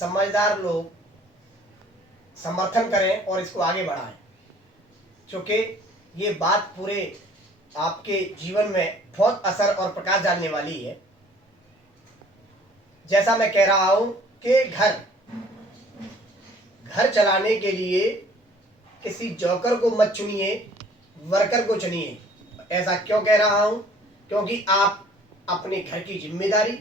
समझदार लोग समर्थन करें और इसको आगे बढ़ाएं, क्योंकि ये बात पूरे आपके जीवन में बहुत असर और प्रकाश डालने वाली है। जैसा मैं कह रहा हूं कि घर चलाने के लिए किसी जॉकर को मत चुनिए, वर्कर को चुनिए। ऐसा क्यों कह रहा हूं? क्योंकि आप अपने घर की जिम्मेदारी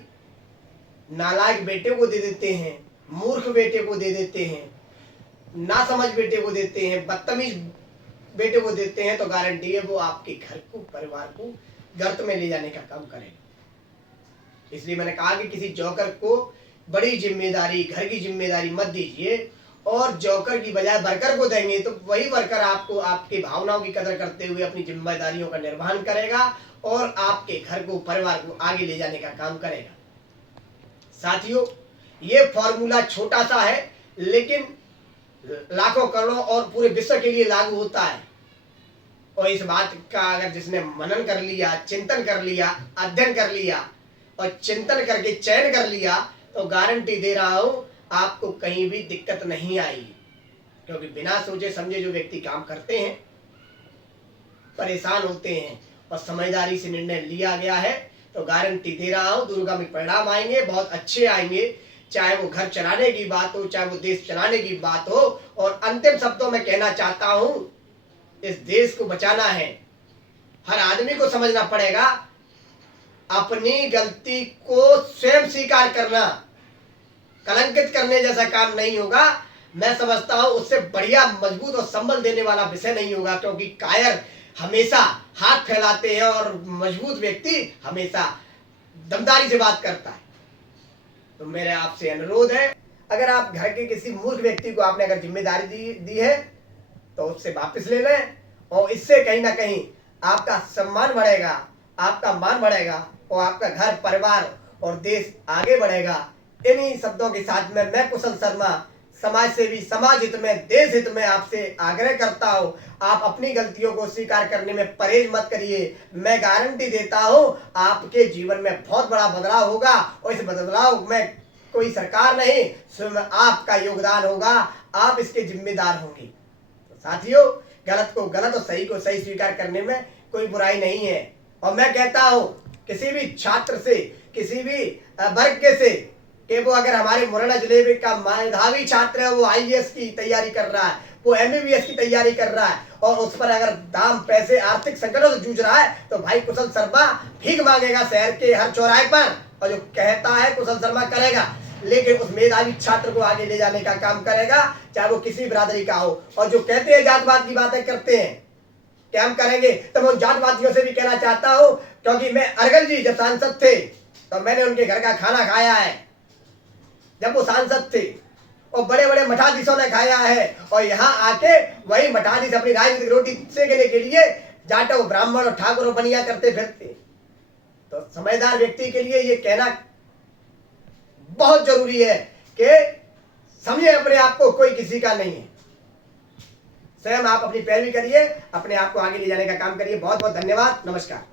नालायक बेटे को दे देते हैं, मूर्ख बेटे को दे देते हैं, नासमझ बेटे को देते हैं, बदतमीज बेटे को देते हैं, तो गारंटी है वो आपके घर को, परिवार को गर्त में ले जाने का काम करेगा। इसलिए मैंने कहा कि किसी जॉकर को बड़ी जिम्मेदारी, घर की जिम्मेदारी मत दीजिए, और जॉकर की बजाय वर्कर को देंगे तो वही वर्कर आपको आपकी भावनाओं की कदर करते हुए अपनी जिम्मेदारियों का निर्वहन करेगा और आपके घर को, परिवार को आगे ले जाने का काम करेगा। साथियों, ये फॉर्मूला छोटा सा है, लेकिन लाखों करोड़ों और पूरे विश्व के लिए लागू होता है। और इस बात का अगर जिसने मनन कर लिया, चिंतन कर लिया, अध्ययन कर लिया और चिंतन करके चयन कर लिया, तो गारंटी दे रहा हूं आपको कहीं भी दिक्कत नहीं आएगी। क्योंकि बिना सोचे समझे जो व्यक्ति काम करते हैं, परेशान होते हैं, और समझदारी से निर्णय लिया गया है, तो गारंटी दे रहा हूं दूरगामी परिणाम आएंगे, बहुत अच्छे आएंगे। चाहे वो घर चलाने की बात हो, चाहे वो देश चलाने की बात हो। और अंतिम शब्दों में कहना चाहता हूं, इस देश को बचाना है, हर आदमी को समझना पड़ेगा, अपनी गलती को स्वयं स्वीकार करना कलंकित करने जैसा काम नहीं होगा। मैं समझता हूं उससे बढ़िया, मजबूत और संबल देने वाला विषय नहीं होगा, क्योंकि कायर हमेशा हाथ फैलाते हैं और मजबूत व्यक्ति हमेशा दमदारी से बात करता है। तो मेरे आपसे अनुरोध है, अगर आप घर के किसी मूर्ख व्यक्ति को आपने अगर जिम्मेदारी दी है तो उससे वापस ले लें, और इससे कहीं ना कहीं आपका सम्मान बढ़ेगा, आपका मान बढ़ेगा, और आपका घर, परिवार और देश आगे बढ़ेगा। इन्हीं शब्दों के साथ में मैं कुशल शर्मा, समाज सेवी, समाज हित में, देश हित में आपसे आग्रह करता हूं, आप अपनी गलतियों को स्वीकार करने में परहेज मत करिए। मैं गारंटी देता हूं आपके जीवन में बहुत बड़ा बदलाव होगा, और इस बदलाव में कोई सरकार नहीं, स्वयं आपका योगदान होगा, आप इसके जिम्मेदार होंगे। तो साथियों, गलत को गलत और सही को सही स्वीकार करने में कोई बुराई नहीं है। और मैं कहता हूं किसी भी छात्र से, किसी भी वर्ग के से, कि वो अगर हमारे मुरैना जिले का मेधावी छात्र है, वो आईएएस की तैयारी कर रहा है, वो एमबीबीएस की तैयारी कर रहा है, और उस पर अगर दाम, पैसे, आर्थिक संकटों से जूझ रहा है, तो भाई कुशल शर्मा भीख मांगेगा शहर के हर चौराहे पर, और जो कहता है कुशल शर्मा करेगा, लेकिन उस मेधावी छात्र को आगे ले जाने का काम करेगा, चाहे वो किसी बिरादरी का हो। और जो कहते हैं जातवाद की बातें करते हैं कि हम करेंगे, तो मैं उन जातवादियों से भी कहना चाहता हूं, क्योंकि मैं अरगल जी जब सांसद थे तो मैंने उनके घर का खाना खाया है, जब वो सांसद थे, और बड़े बड़े मठाधीशों ने खाया है, और यहाँ आके वही मठाधीश अपनी राजनीतिक रोटी सेकने के लिए जाटो, ब्राह्मण और ठाकुर बनिया करते फिरते। तो समझदार व्यक्ति के लिए ये कहना बहुत जरूरी है कि समझे अपने आप को, कोई किसी का नहीं है। स्वयं आप अपनी पैरवी करिए, अपने आप को आगे ले जाने का काम करिए। बहुत बहुत धन्यवाद, नमस्कार।